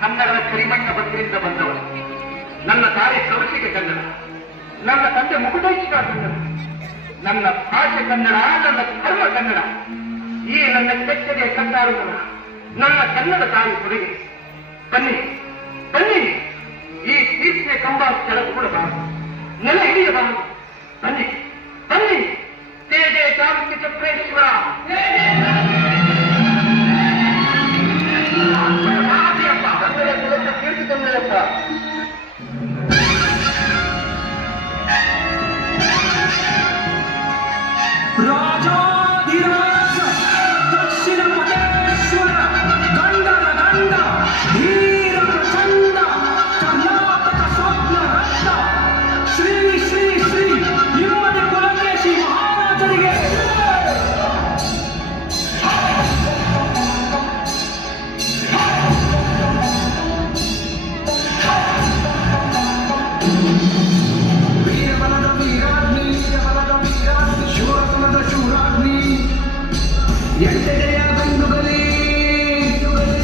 ಕನ್ನಡದ ಕರಿಮಣ್ಣ ಬಂದಿಯಿಂದ ಬಂದವರು. ನನ್ನ ತಾಯಿ ಸೌಸಿಗೆ ಕನ್ನಡ, ನನ್ನ ತಂದೆ ಮುಕುಟೇಶ್ವರ ಕನ್ನಡ, ನನ್ನ ಭಾಷೆ ಕನ್ನಡ, ನನ್ನ ಧರ್ಮ ಕನ್ನಡ. ಈ ನನ್ನ ಕೆಚ್ಚಗೆ ಕದ್ದಾಡುವ ನನ್ನ ಕನ್ನಡ ತಾಯಿ ಕೊಡುಗೆ. ಬನ್ನಿ ಬನ್ನಿ, ಈ ಕೀರ್ತಿಯ ಕಂಬ ಕೆಳಗೆ ಕೂಡಬಾರದು, ನೆಲ ಹಿಡಿಯಬಾರದು. ಬನ್ನಿ ಬನ್ನಿ, ಜಯ ಜಯ ಚಾಲುಕ್ಯ ಚಕ್ರೇಶ್ವರ. ಕೀರ್ತಿ ತಂದೆಯಪ್ಪ. ರಾಜಾಧಿರಾಜ ದಕ್ಷಿಣ ಪದೇಶ್ವರ ಗಂಡರ ಗಂಡ ಧೀರ ಪ್ರಚಂಡ ಕರ್ನಾಟಕ ಸ್ವಪ್ನ ರತ್ನ ಶ್ರೀ ಶ್ರೀ ಶ್ರೀ ಇಮ್ಮಡಿ ಪುಲಕೇಶಿ ಮಹಾರಾಜರಿಗೆ ಎಂಟೆಡೆಯ ಗಂಡುಗಲಿ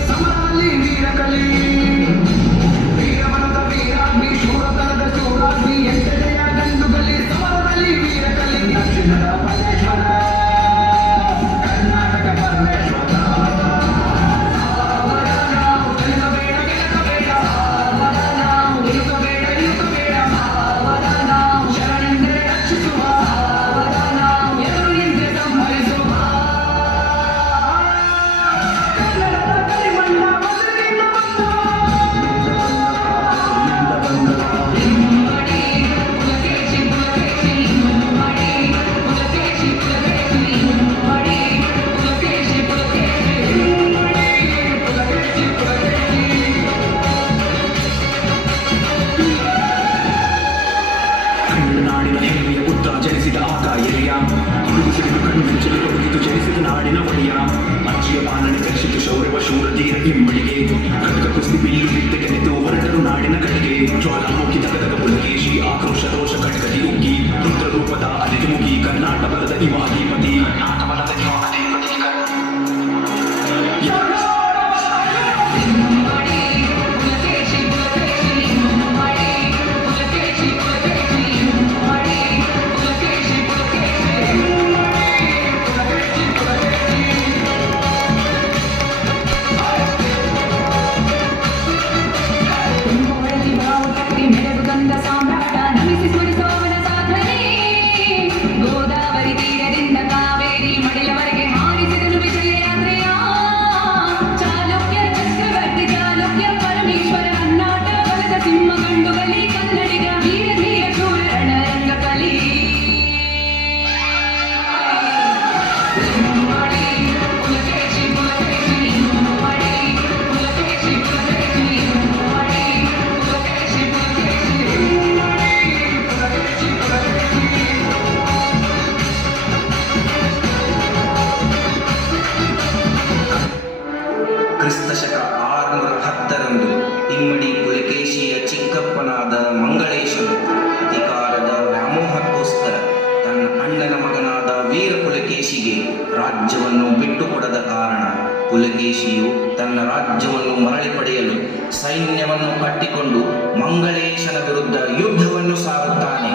ಸಮರಲ್ಲಿ ವೀರಕಲಿ ವೀರವನದ ವೀರಾಗ್ನಿ ಶೂರತನದ ಶೂರಾಗ್ನಿ ಎಂಟೆಡೆಯ ಗಂಡುಗಲಿ ಸಮರದಲ್ಲಿ ವೀರಕಲಿ ದಕ್ಷಿಣದ ಪರಮೇಶ್ವರ ಕರ್ನಾಟಕ ಪರಮೇಶ್ವರ ಗೆಲ್ಲಬೇಡ ಗೆಲ್ಲಬೇಡ ಇರುಕಬೇಡ ಇರುಕಬೇಡ ಶರಣೆಂದರೆ ರಕ್ಷಿಸುವ ಎದುರು ನಿಂತೆ ಸಂಹರಿಸುವ ನಾಡಿನ ಹೆಮ್ಮೆಯ ಬುದ್ಧ ಜನಿಸಿದ ಆತ ಎಲೆಯ ಹುಡುಗು ಸಿಡಿದು ಕಣ್ಣು ಮಿಂಚಲು ತೊಡಗಿತು ಜನಿಸಿದ ನಾಡಿನ ಒಡೆಯ ಅಜ್ಜಿಯ ಪಾಲನೆ ಕಲಿಸಿತು ಶೌರ್ಯವ ಶೂರಧೀರ ಇಮ್ಮಡಿಗೆ ಖಡ್ಗ ಕುಸ್ತಿ ಬಿಲ್ಲು ಬಿದ್ದ ಕೆನೆತು ಹೊರಟರು ನಾಡಿನ ಕಡೆಗೆ ಜ್ವಾಲಾಮುಖಿ ತಗದಗ ಪುಲಕೇಶಿ ಆಕ್ರೋಶ ರೋಷ ಖಡ್ಗದಿ ಉಗ್ಗಿ ರುದ್ರ ರೂಪದ ಅಲೆಗೆ ಮುಗಿ ಕರ್ನಾಟಕದ ಇವಾಧಿಪತಿ ಕರ್ನಾಟಕದ ಇವಾಧಿಪತಿ ಗೋದಾವರಿ ತೀರದಿಂದ ಕಾವೇರಿ ಬಿಟ್ಟುಕೊಡದ ಕಾರಣ ಪುಲಕೇಶಿಯು ತನ್ನ ರಾಜ್ಯವನ್ನು ಮರಳಿ ಪಡೆಯಲು ಸೈನ್ಯವನ್ನು ಕಟ್ಟಿಕೊಂಡು ಮಂಗಳೇಶನ ವಿರುದ್ಧ ಯುದ್ಧವನ್ನು ಸಾರುತ್ತಾನೆ.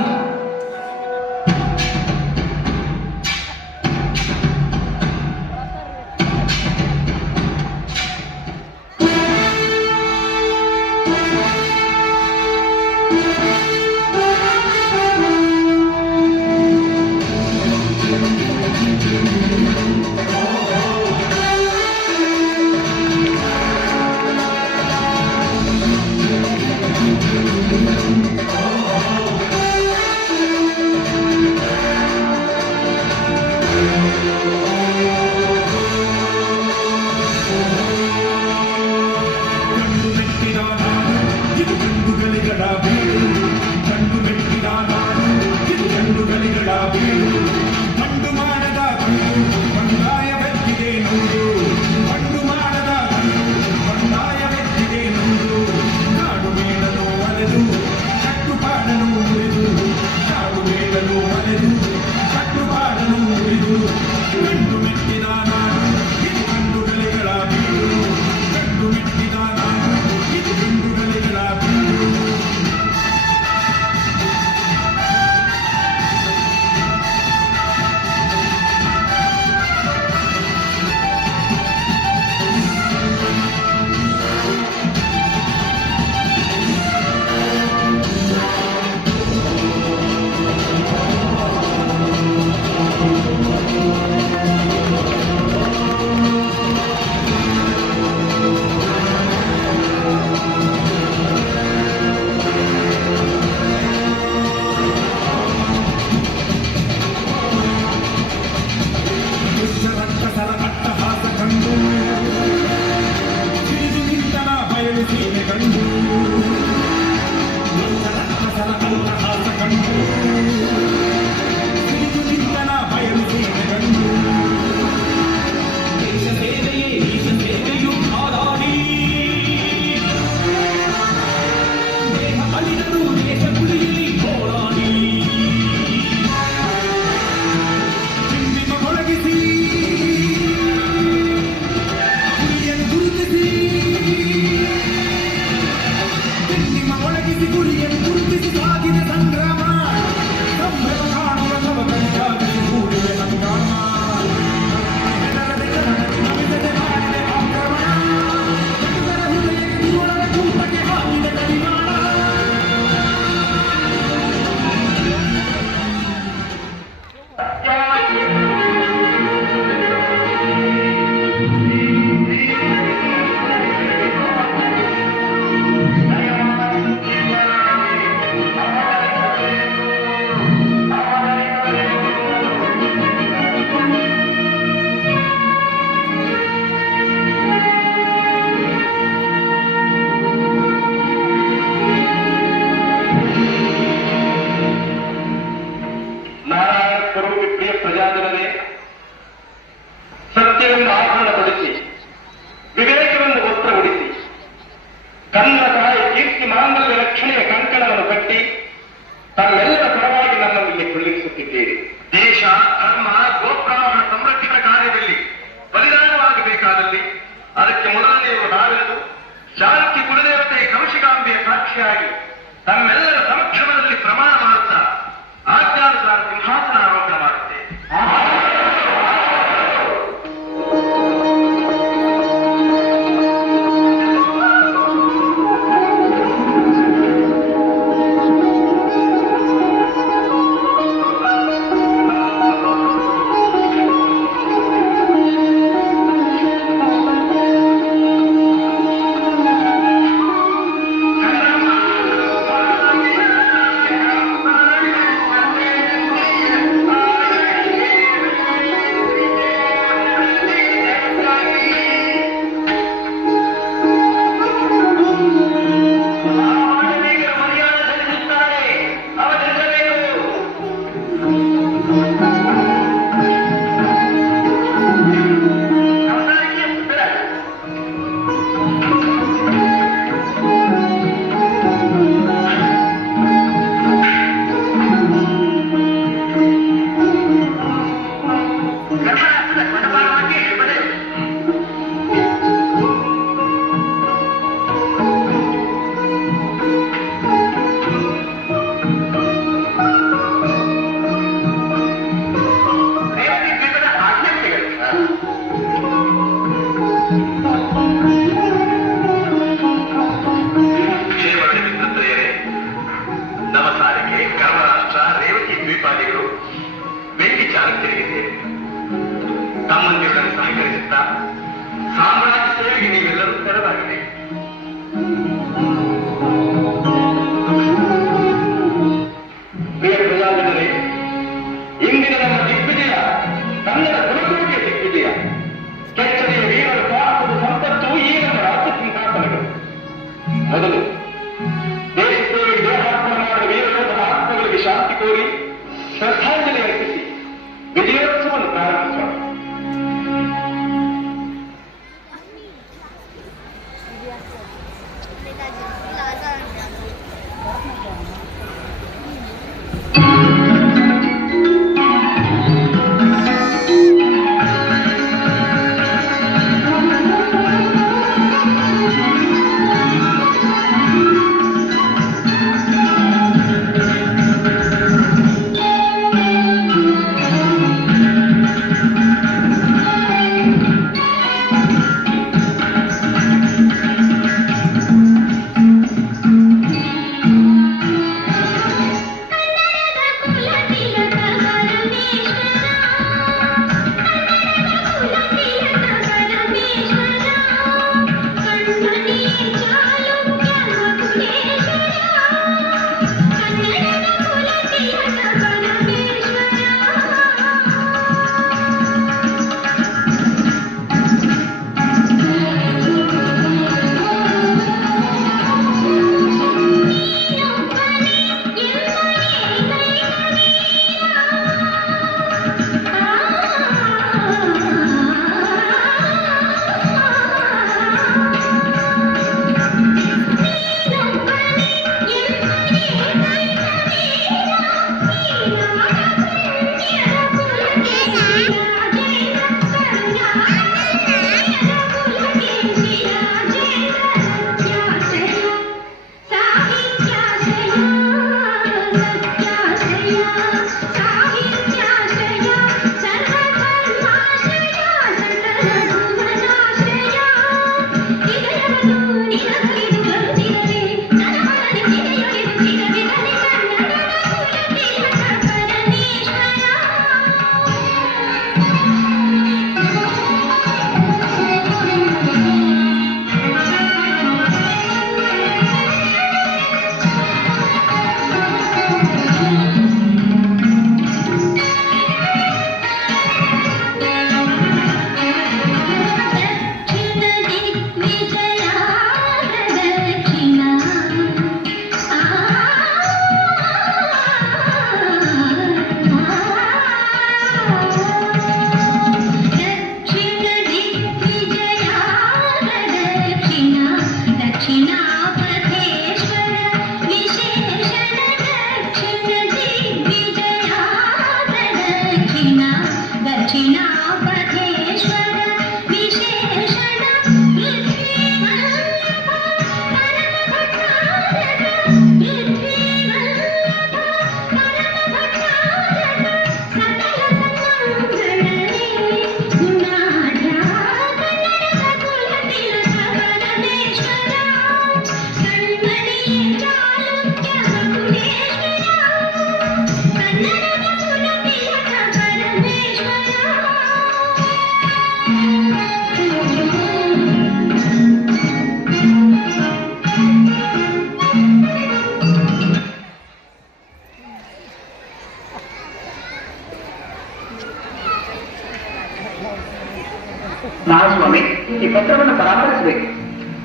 ಮಹಾಸ್ವಾಮಿ, ಈ ಪತ್ರವನ್ನು ಪರಾಮರ್ಶಿಸಬೇಕು.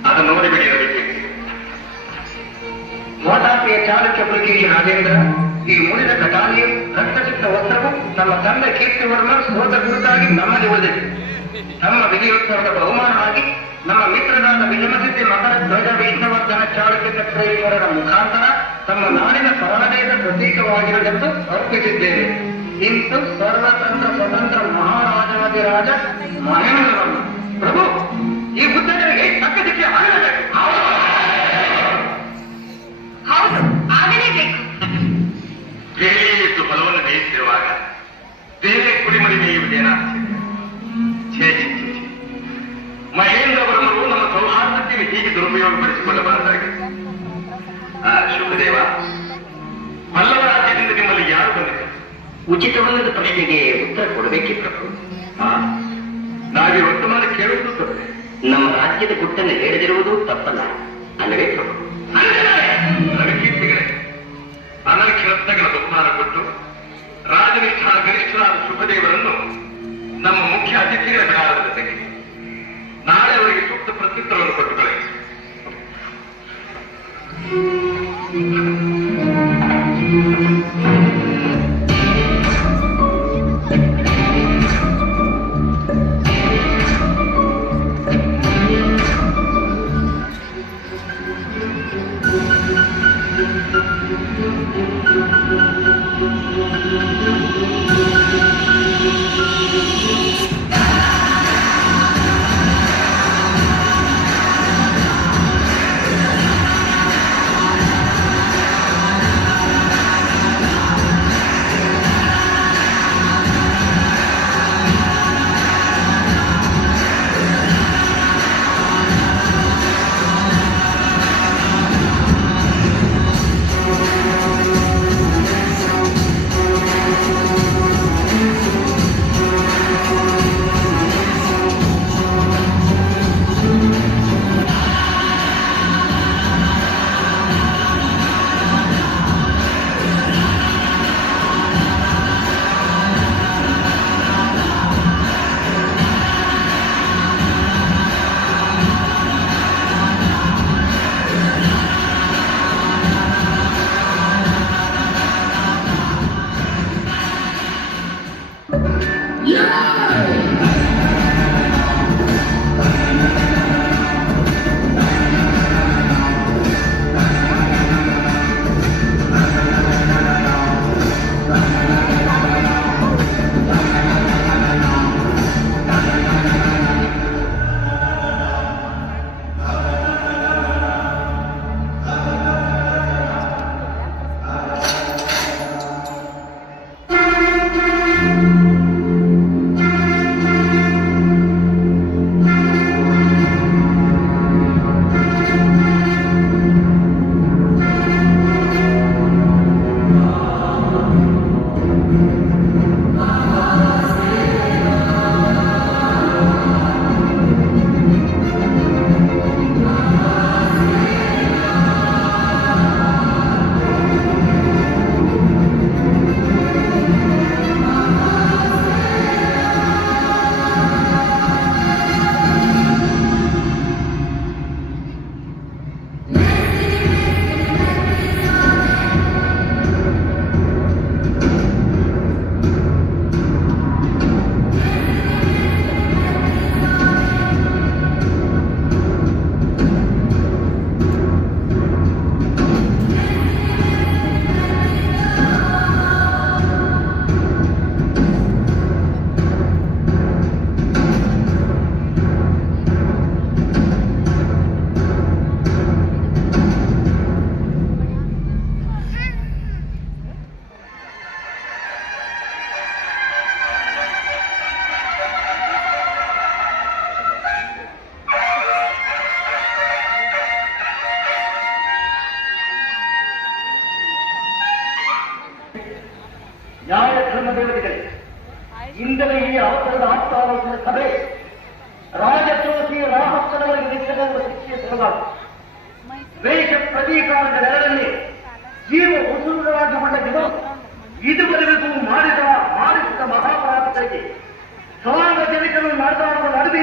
ಅದನ್ನು ನೋಡಿಬಿಡಿ ರವಿಕೆ. ಮೋಟಾಪ್ರಿಯ ಚಾಲುಕ್ಯ ಪುಲಕೇಶಿ ರಾಜೇಂದ್ರ, ಈ ಮುರಿದ ಕಟಾಲಿಯು ರಕ್ತಸಿಕ್ತ ವಸ್ತ್ರವು ನಮ್ಮ ತಂದೆ ಕೀರ್ತಿವರ್ಮ ಸೋತ ಗುರುತಾಗಿ ನಮ್ಮಲ್ಲಿ ಉಳಿದಿದೆ. ನಮ್ಮ ವಿಜಯೋತ್ಸವದ ಬಹುಮಾನವಾಗಿ ನಮ್ಮ ಮಿತ್ರರಾದ ವಿಜಯಸಿದ್ಧಿ ಮಕರ ಧ್ವಜ ವಿಷ್ಣುವರ್ಧನ ಚಾಲುಕ್ಯ ಚಕ್ರೇಶ್ವರರ ಮುಖಾಂತರ ತಮ್ಮ ನಾಡಿನ ಸರಳತೆಯ ಪ್ರತೀಕವಾಗಿರುವುದೆಂದು ಅರ್ಪಿಸಿದ್ದೇವೆ. ಇಂದು ಸರ್ವತಂತ್ರ ಸ್ವತಂತ್ರ ಮಹಾರಾಜಾಧಿರಾಜ ಮಹೇಂದ್ರವರ್ಮ. ಪ್ರಭು, ಈ ಬುದ್ಧನಿಗೆ ತಕ್ಕ ಶಿಕ್ಷೆ ಆಗಲೇಬೇಕು. ಹೌದು, ಆಗಲೇಬೇಕು. ಬೇಳೆಯಿಟ್ಟು ಫಲವನ್ನು ಬೇಯಿಸಿರುವಾಗ ಬೇರೆ ಕುಡಿಮಡಿ ಮೇಯುವುದೇನಾಗ್ತದೆ? ಛೇ ಛೇ ಛೇ ಛೇ. ಮಹೇಂದ್ರವರ್ಮರು ನಮ್ಮ ಸೌಹಾರ್ದಕ್ಕೆ ಹೀಗೆ ದುರುಪಯೋಗಪಡಿಸಿಕೊಳ್ಳಬಾರದಾಗಿ. ಶುಭದೇವ, ಪಲ್ಲವ ರಾಜ್ಯದಿಂದ ನಿಮ್ಮಲ್ಲಿ ಯಾರು ಬಂದಿದ್ದಾರೆ? ಉಚಿತವಾದ ಪ್ರಶ್ನೆಗೆ ಉತ್ತರ ಕೊಡಬೇಕೇ ಪ್ರಭು. ನಾವೇ ವರ್ತಮಾನ ಕೇಳುವುದು ತಪ್ಪೆ. ನಮ್ಮ ರಾಜ್ಯದ ಗುಟ್ಟನ್ನು ಹೇಳದಿರುವುದು ತಪ್ಪಲ್ಲ ಅಲ್ಲವೇ ಪ್ರಭು? ರವಿಕೀರ್ತಿಗಳೇ, ಅನರ್ಘ್ಯ ರತ್ನಗಳ ಬಹುಮಾನ ಕೊಟ್ಟು ರಾಜನಿಷ್ಠ ಗರಿಷ್ಠರಾದ ಶುಭದೇವರನ್ನು ನಮ್ಮ ಮುಖ್ಯ ಅತಿಥಿಗಳ ಬಿಡಾರದ ಜೊತೆಗೆ ನಾಳೆ ಅವರಿಗೆ ಸೂಕ್ತ ಪ್ರತ್ಯುತ್ತರವನ್ನು ಕೊಟ್ಟು ಕಳಿಸಿ.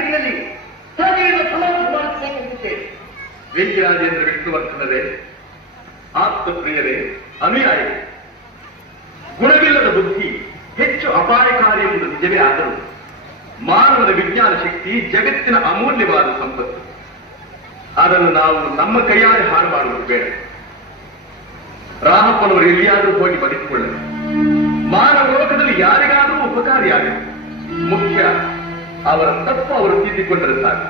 ಬೀದಿಯಲ್ಲಿ ಸಭೆಯನ್ನು ಸಮಾವೇಶಗೊಳಿಸಬೇಕೆಂದಿದ್ದೇನೆ. ವೆಂಕಿರಾಜೇಂದ್ರ ವಿಷ್ಣುವರ್ಧನರೇ, ಆತ್ಮಪ್ರಿಯರೇ, ಅನುಯಾಯಿಗಳೇ, ಗುಣವಿಲ್ಲದ ಬುದ್ಧಿ ಹೆಚ್ಚು ಅಪಾಯಕಾರಿ ಎಂಬುದು ನಿಜವೇ ಆದರೂ ಮಾನವನ ವಿಜ್ಞಾನ ಶಕ್ತಿ ಜಗತ್ತಿನ ಅಮೂಲ್ಯವಾದ ಸಂಪತ್ತು. ಅದನ್ನು ನಾವು ನಮ್ಮ ಕೈಯಾರೆ ಹಾಳು ಮಾಡುವುದು ಬೇಡ. ರಾಮಪ್ಪನವರು ಎಲ್ಲಿಯಾದರೂ ಹೋಗಿ ಬದುಕಿಕೊಳ್ಳಲಿ. ಮಾನವ ಲೋಕದಲ್ಲಿ ಯಾರಿಗಾದರೂ ಉಪಕಾರಿಯಾಗಲಿ. ಮುಖ್ಯ ಅವರ ತಪ್ಪು ಅವರು ತಿದ್ದಿಕೊಂಡರೆ ಸಾಕು.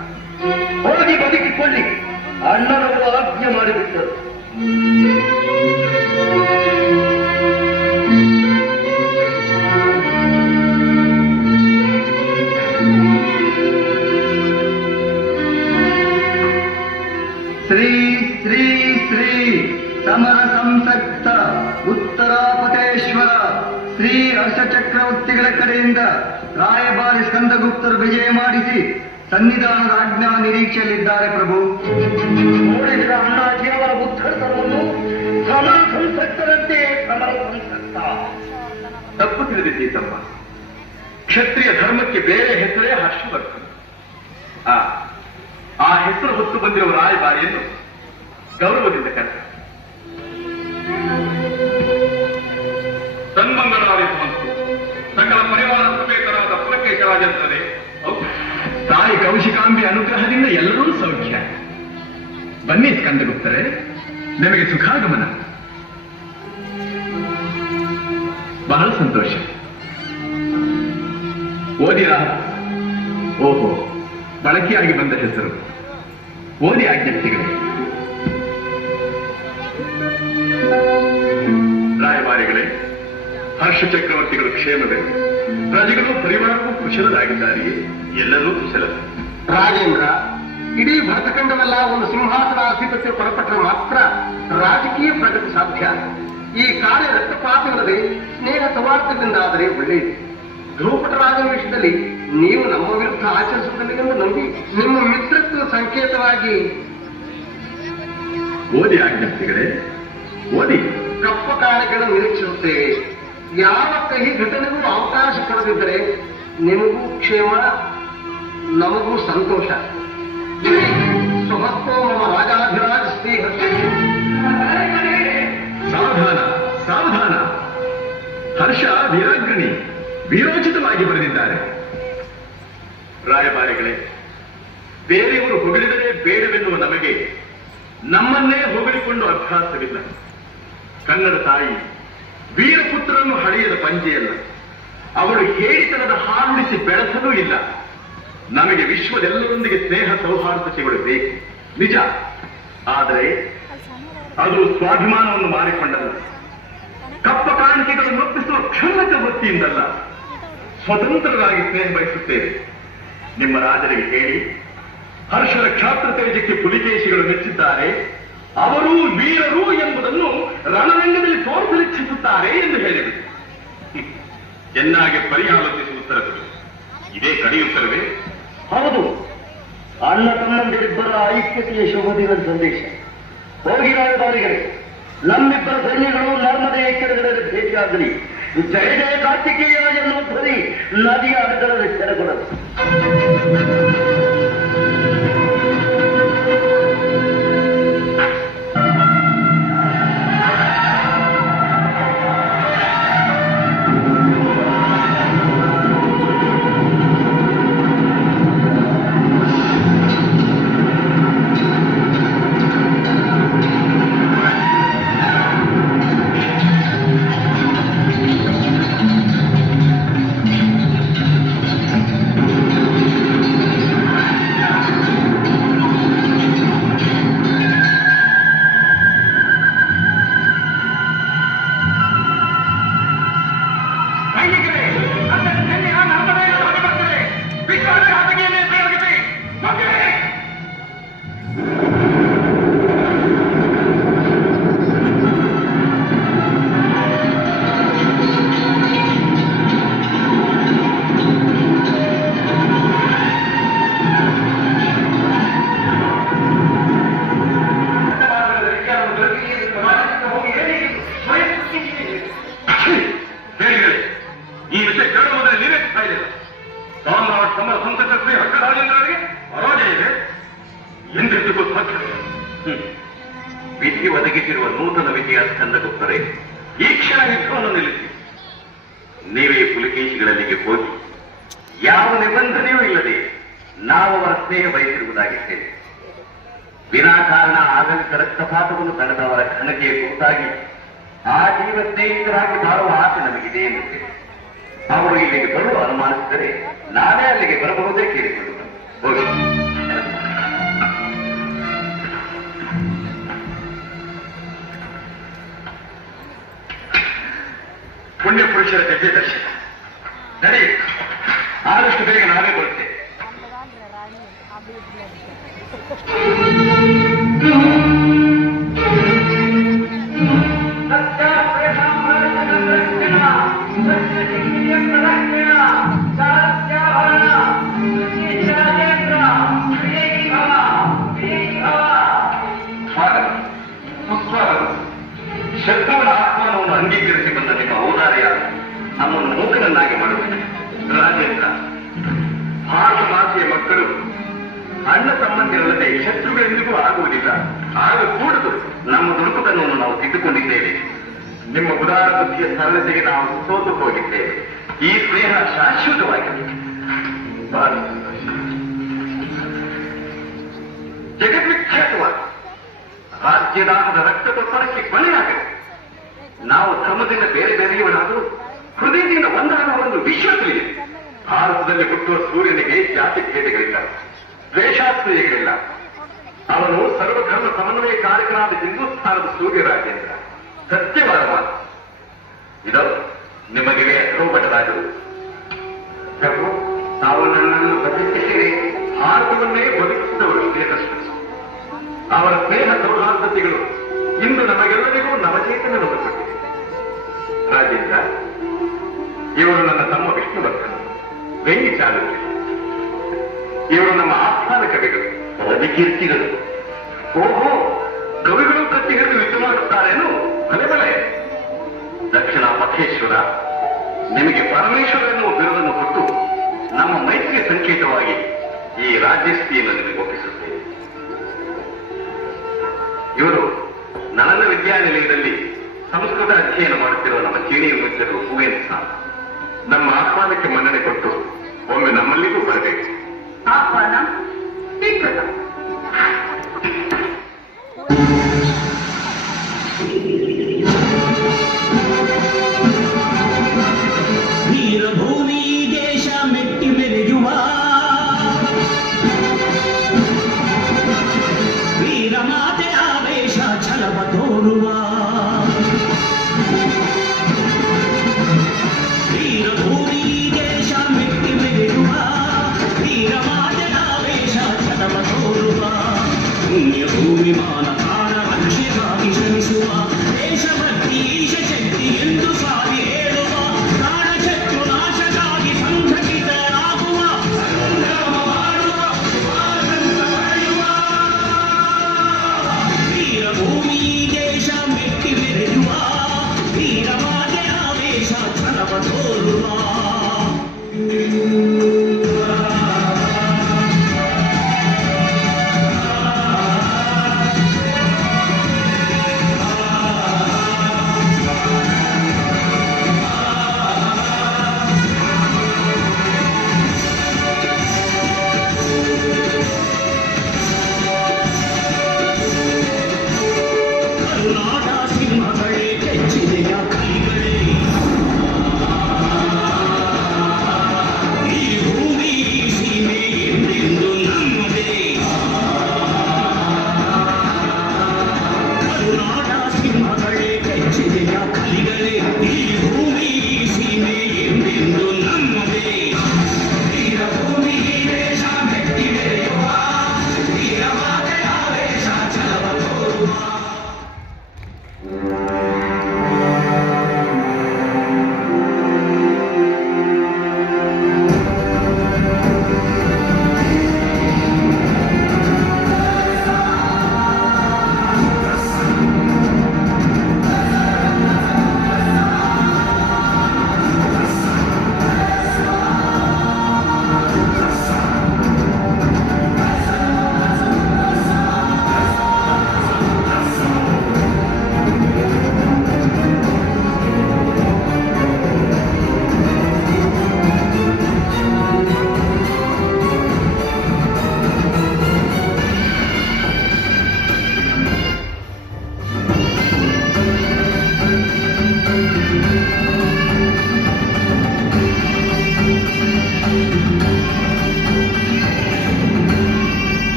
ಹೋಗಿ ಬದುಕಿಕೊಳ್ಳಿ, ಅಣ್ಣನವರು ಆಜ್ಞೆ ಮಾಡಿಬಿಟ್ಟರು. ಶ್ರೀ ಶ್ರೀ ಶ್ರೀ ಸಮರ ಸಂಸಕ್ತ ಉತ್ತರಾಪತೇಶ್ವರ ಶ್ರೀ ಹರ್ಷ ಚಕ್ರವರ್ತಿಗಳ ಕಡೆಯಿಂದ ರಾಯಭಾರಿ ಸ್ಕಂದಗುಪ್ತರು ವಿಜಯ ಮಾಡಿಸಿ ಸನ್ನಿಧಾನದ ಆಜ್ಞಾ ನಿರೀಕ್ಷೆಯಲ್ಲಿದ್ದಾರೆ ಪ್ರಭು. ನೋಡಿದ ಅಣ್ಣಾಜಿಯವರ ಉತ್ತರವನ್ನು ಸಮರ ಸಂಸಕ್ತರಂತೆ ಸಮರ ಸಂಸಕ್ತ. ತಪ್ಪು ತಿಳಿದಿದ್ದೀ ತಮ್ಮ. ಕ್ಷತ್ರಿಯ ಧರ್ಮಕ್ಕೆ ಬೇರೆ ಹೆಸರೇ ಹರ್ಷವರ್ಧನ. ಆ ಹೆಸರು ಹೊತ್ತು ಬಂದಿರುವ ರಾಯಭಾರಿಯನ್ನು ಗೌರವದಿಂದ ಕರೆದ. ತನ್ಮಂಗಳಾರಿಸುವಂತು ಸಕಲ ಪರಿವಾರ ಸಮೇತರಾದ ಪುಲಕೇಶರಾಜಂದರೆ ತಾಯಿ ಕೌಶಿಕಾಂಬಿ ಅನುಗ್ರಹದಿಂದ ಎಲ್ಲರೂ ಸೌಖ್ಯ. ಬನ್ನಿ ಸ್ಕಂದಗುಪ್ತರೆ, ನಿಮಗೆ ಸುಖಾಗಮನ. ಬಹಳ ಸಂತೋಷ. ಓದಿರಾ? ಓಹೋ, ಬಳಕೆಯಾಗಿ ಬಂದ ಹೆಸರು. ಓದಿ ಆಜ್ಞಪ್ತಿಗಳೇ. ರಾಯಭಾರಿಗಳೇ, ಹರ್ಷ ಚಕ್ರವರ್ತಿಗಳು ಕ್ಷೇಮವೇ? ಪ್ರಜೆಗಳು ಪರಿವಾರವೂ ಕುಶಲರಾಗಿದ್ದಾರೆಯೇ? ಎಲ್ಲರೂ ಕುಶಲ. ರಾಜೇಂದ್ರ, ಇಡೀ ಭರತಖಂಡವೆಲ್ಲ ಒಂದು ಸಿಂಹಾಸನಾಧಿಪತ್ಯ ಒಳಪಟ್ಟರೆ ಮಾತ್ರ ರಾಜಕೀಯ ಪ್ರಗತಿ ಸಾಧ್ಯ. ಈ ಕಾರ್ಯ ರಕ್ತಪಾತವಿಲ್ಲದೆ ಸ್ನೇಹ ಸೌಹಾರ್ದದಿಂದ ಆದರೆ ಒಳ್ಳೆಯದು. ಧ್ರುವಪಟರಾಜನ ವಿಷಯದಲ್ಲಿ ನೀವು ನಮ್ಮ ವಿರುದ್ಧ ಆಚರಿಸುವುದನ್ನು ನಂಬಿ ನಿಮ್ಮ ಮಿತ್ರತ್ವ ಸಂಕೇತವಾಗಿ ಓದಿ ಆಜ್ಞಪ್ತಿಗಳೇ, ಓದಿ. ಕಪ್ಪ ಕಾರ್ಯಗಳನ್ನು ನಿರೀಕ್ಷಿಸುತ್ತೇವೆ. ಯಾವ ಕಹಿ ಘಟನೆಗೂ ಅವಕಾಶ ಕೊಡದಿದ್ದರೆ ನಿಮಗೂ ಕ್ಷೇಮ, ನಮಗೂ ಸಂತೋಷ. ಸ್ವಹಸ್ತೋ ಮಮ ರಾಜಾಧಿರಾಜ ಶ್ರೀ ಸಾವಧಾನ ಸಾವಧಾನ. ಹರ್ಷ ವೀರಾಗ್ರಣಿ ವೀರೋಚಿತವಾಗಿ ಬರೆದಿದ್ದಾರೆ. ರಾಯಭಾರಿಗಳೇ, ಬೇರೆಯವರು ಹೊಗಳಿದರೆ ಬೇಡವೆನ್ನುವ ನಮಗೆ ನಮ್ಮನ್ನೇ ಹೊಗಳಿಕೊಂಡು ಅಭ್ಯಾಸವಿಲ್ಲ. ಕನ್ನಡ ತಾಯಿ ವೀರಪುತ್ರರನ್ನು ಹಳೆಯದ ಪಂಜೆಯಲ್ಲ. ಅವಳು ಹೇಳಿತನದ ಹಾರುಣಿಸಿ ಬೆಳೆಸಲೂ ಇಲ್ಲ. ನಮಗೆ ವಿಶ್ವದೆಲ್ಲರೊಂದಿಗೆ ಸ್ನೇಹ ಸೌಹಾರ್ದತೆಗಳು ಬೇಕು, ನಿಜ. ಆದರೆ ಅದು ಸ್ವಾಭಿಮಾನವನ್ನು ಮಾರಿಕೊಂಡಲ್ಲ. ಕಪ್ಪ ಕಾಣಿಕೆಗಳನ್ನು ಒಪ್ಪಿಸುವ ಕ್ಷುಲ್ಲಕ ವೃತ್ತಿಯಿಂದಲ್ಲ. ಸ್ವತಂತ್ರರಾಗಿ ಸ್ನೇಹ ಬಯಸುತ್ತೇವೆ. ನಿಮ್ಮ ರಾಜರಿಗೆ ಹೇಳಿ, ಹರ್ಷರ ಕ್ಷಾತ್ರ ತೇಜಕ್ಕೆ ಪುಲಿಕೇಶಿಗಳು ಮೆಚ್ಚಿದ್ದಾರೆ. ಅವರು ವೀರರು ಎಂಬುದನ್ನು ರಣರಂಗದಲ್ಲಿ ತೋರಿಸಲಿಚ್ಛಿಸುತ್ತಾರೆ ಎಂದು ಹೇಳಿದರು. ಚೆನ್ನಾಗಿ ಪರಿಹಾಲೋಚಿಸಿ ಉತ್ತರ ಕೊಡಿ. ಇದೇ ಕಡೆಯುತ್ತರವೇ? ಹೌದು, ಅಣ್ಣ ತಮ್ಮಂದಿರಿಬ್ಬರ ಐಕ್ಯತೆಯ ಶುಭ ದಿನದ ಸಂದೇಶ. ಹೋಗಿ ರಾಯಭಾರಿಗಳೇ, ನಮ್ಮಿಬ್ಬರ ಸೈನ್ಯಗಳು ನರ್ಮದೆ ಕೆಳಗಡೆ ಭೇಟಿಯಾಗಲಿ. ಜಯ ಜಯ ಕಾರ್ತಿಕೇಯ ಎನ್ನುವ ಧ್ವನಿ ನದಿಯ ಅಡಗಲಲ್ಲಿ ತೆರೆಗೊಳ್ಳದು. ನಿಯಂತ್ರಿಸಲು ಸಾಧ್ಯವಿಲ್ಲ. ವಿಧಿ ಒದಗಿಸಿರುವ ನೂತನ ವಿಧಿಯ ಸ್ಕಂದಗುತ್ತರೆ ಈ ಕ್ಷಣ ಯುದ್ಧವನ್ನು ನಿಲ್ಲಿಸಿ ನೀವೇ ಪುಲಕೇಶಿಗಳಲ್ಲಿಗೆ ಹೋಗಿ ಯಾವ ನಿಬಂಧನೆಯೂ ಇಲ್ಲದೆ ನಾವು ಅವರ ಸ್ನೇಹ ಬಯಸಿರುವುದಾಗಿ ಹೇಳಿ ವಿನಾಕಾರಣ ಆಗಲಿತ ರಕ್ತಪಾತವನ್ನು ತಡೆದವರ ಘನತೆಯ ಕುರಿತಾಗಿ ಆ ಜೀವ ಸ್ನೇಹಿತರಾಗಿ ಬಾಳುವ ಆಸೆ ನಮಗಿದೆ ಎಂದು ಹೇಳಿ ಅವರು ಇಲ್ಲಿಗೆ ಬರಲು ಅನುಮಾನಿಸಿದರೆ ನಾನೇ ಅಲ್ಲಿಗೆ ಬರಬಹುದೇ ಕೇಳಿಕೊಳ್ಳುವುದು. ಹೋಗಿ. ಪುಣ್ಯ ಪುರುಷರ ದಿವ್ಯ ದರ್ಶನ ನಡಿ. ಆದಷ್ಟು ಬೇಗ ನಾವೇ ಬರುತ್ತೇವೆ. ಶತ್ರುವಿನ ಆಹ್ವಾನವನ್ನು ಅಂಗೀಕರಿಸಿ ಬಂದ ನಿಮ್ಮ ಔದಾರ್ಯ ನಮ್ಮನ್ನು ಮೂಕನನ್ನಾಗಿ ಮಾಡುತ್ತದೆ. ರಾಜೇಂದ್ರ, ಭಾರತ ಮಾತೆಯ ಮಕ್ಕಳು ಅಣ್ಣ ತಮ್ಮಂದಿರಲ್ಲದೆ ಶತ್ರುಗಳೆಂದಿಗೂ ಆಗುವುದಿಲ್ಲ, ಆಗಕೂಡದು. ನಮ್ಮ ದುರುಕುತನವನ್ನು ನಾವು ತಿದ್ದುಕೊಂಡಿದ್ದೇವೆ. ನಿಮ್ಮ ಉದಾರ ಬುದ್ಧಿಯ ಸರಳತೆಗೆ ನಾವು ಸೋತು ಹೋಗಿದ್ದೇವೆ. ಈ ಸ್ನೇಹ ಶಾಶ್ವತವಾಗಿದೆ. ಜಗದ್ವಿಖ್ಯಾತವಾದ ರಾಜ್ಯದಾನದ ರಕ್ತದೊತ್ತಡಕ್ಕೆ ಕೊನೆಯಾಗಿದೆ. ನಾವು ಧರ್ಮದಿಂದ ಬೇರೆ ಬೇರೆಯವರಾದರೂ ಹೃದಯದಿಂದ ಒಂದಾಗುವ ಒಂದು ವಿಶ್ವ ತಿಳಿದಿದೆ. ಭಾರತದಲ್ಲಿ ಹುಟ್ಟುವ ಸೂರ್ಯನಿಗೆ ಜಾತಿ ಭೇದಗಳಿಲ್ಲ, ದ್ವೇಷಾಶ್ರಯಗಳಿಲ್ಲ. ಅವನು ಸರ್ವಧರ್ಮ ಸಮನ್ವಯಕಾರಕನಾದ ಹಿಂದೂಸ್ಥಾನದ ಸೂರ್ಯ ರಾಜೇಂದ್ರ. ಸತ್ಯವಾದ ಮಾತು ಇದು. ನಿಮಗೆ ರೋಬಟರಾಜರು ಪ್ರಭು, ತಾವು ನನ್ನನ್ನು ಬದುಕಿಸಿರಿ. ಭಾರತವನ್ನೇ ಬದುಕಿಸಿದವರು ಶ್ರೇಷ್ಠರು. ಅವರ ಸ್ನೇಹ ಸೌಹಾರ್ದತೆಗಳು ಇಂದು ನಮಗೆಲ್ಲರಿಗೂ ನವಚೇತನವನ್ನು ಕೊಟ್ಟಿದೆ. ರಾಜೇಂದ್ರ, ಇವರು ನನ್ನ ತಮ್ಮ ವಿಷ್ಣುವರ್ಧನ್, ವೆಂಗಿ ಚಾಲುಕ್ಯ. ಇವರು ನಮ್ಮ ಆಸ್ಥಾನ ಕವಿಗಳು, ರವಿಕೀರ್ತಿಗಳು. ಓಹೋ, ಕವಿಗಳು ಕತ್ತಿ ಹಿಡಿದು ಯುದ್ಧ ಮಾಡುತ್ತಾರೇನು? ಬಲೆ ಬಲೆ. ದಕ್ಷಿಣ ಮಖೇಶ್ವರ ನಿಮಗೆ ಪರಮೇಶ್ವರ ಎನ್ನುವ ಬಿರುದನ್ನು ಕೊಟ್ಟು ನಮ್ಮ ಮೈತ್ರಿಯ ಸಂಕೇತವಾಗಿ ಈ ರಾಜ್ಯಸ್ಥಿಯನ್ನು ನಿಮಗೆ ಒಪ್ಪಿಸುತ್ತೇವೆ. ಇವರು ನಳಂದ ವಿದ್ಯಾನಿಲಯದಲ್ಲಿ ಸಂಸ್ಕೃತ ಅಧ್ಯಯನ ಮಾಡುತ್ತಿರುವ ನಮ್ಮ ಚೀಣಿಯ ಮಿತ್ರರು ಕುವೆಂಪು ಸಾರ್. ನಮ್ಮ ಆಹ್ವಾನಕ್ಕೆ ಮನ್ನಣೆ ಕೊಟ್ಟು ಒಮ್ಮೆ ನಮ್ಮಲ್ಲಿಗೂ ಬರಬೇಕು. ಆಹ್ವಾನ ಸ್ವೀಕೃತ.